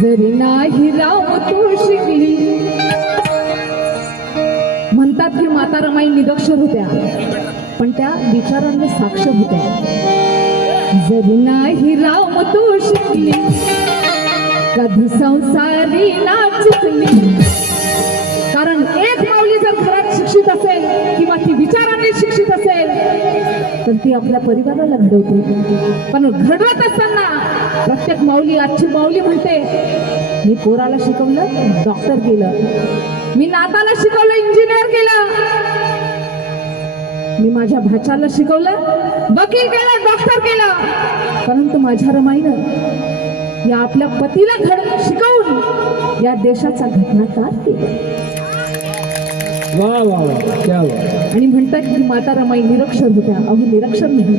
जरी नाही राम तू शिकली. म्हणतात की माता रमाई निरक्षर होत्या पण त्या विचारांना साक्ष होत्या. जरी नाही राम तू शिकली. कधी संसारी नाचली कारण एक माऊली जर घरात शिक्षित असेल किंवा ती विचाराने शिक्षित असेल तर ती आपल्या परिवाराला घडवते. पण घडवत असताना प्रत्येक माऊली आजची माऊली म्हणते मी पोराला शिकवलं डॉक्टर केलं. मी नाताला शिकवलं इंजिनियर केलं. मी माझ्या भाच्याला शिकवलं वकील केलं डॉक्टर केलं. परंतु माझ्या रमाईनं या आपल्या पतीला घड शिकवून या देशाचा घटनाकार केला. वा वा वा आणि म्हणतात की माता रमाई निरक्षर होत्या अहो निरक्षर नाही.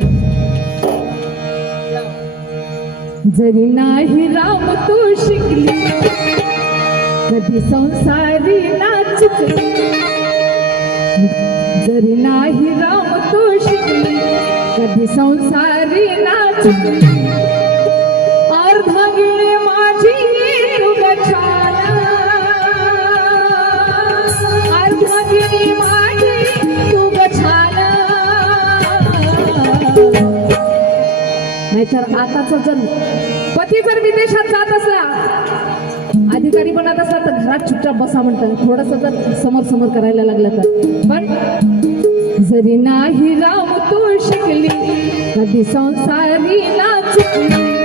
जरी नाही राम तू शिकली कधी संसारी नाचली जरी नाही राम तू शिकली कधी संसारी नाचली नाहीतर आताचा जर पती जर विदेशात जात असला अधिकारी बनत असला तर घरात चुपचाप बसा म्हणतात. थोडस जर समोर समोर करायला लागलं तर. पण जरी नाही राम तू शिकली कधी संसारी ना चुकली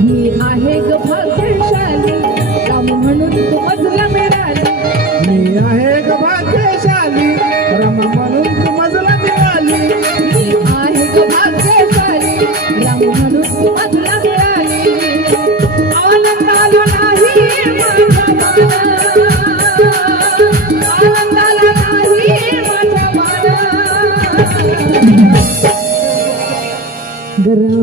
मी आहे ग भाग्यशाली. राम म्हणून तू मजला मिळाली. मी आहे ग भाग्यशाली. रम म्हणून तू मजला मिळाली. मी आहे ग भाग्यशाली. राम म्हणून तू मजला मिळाली. आनंदाला नाही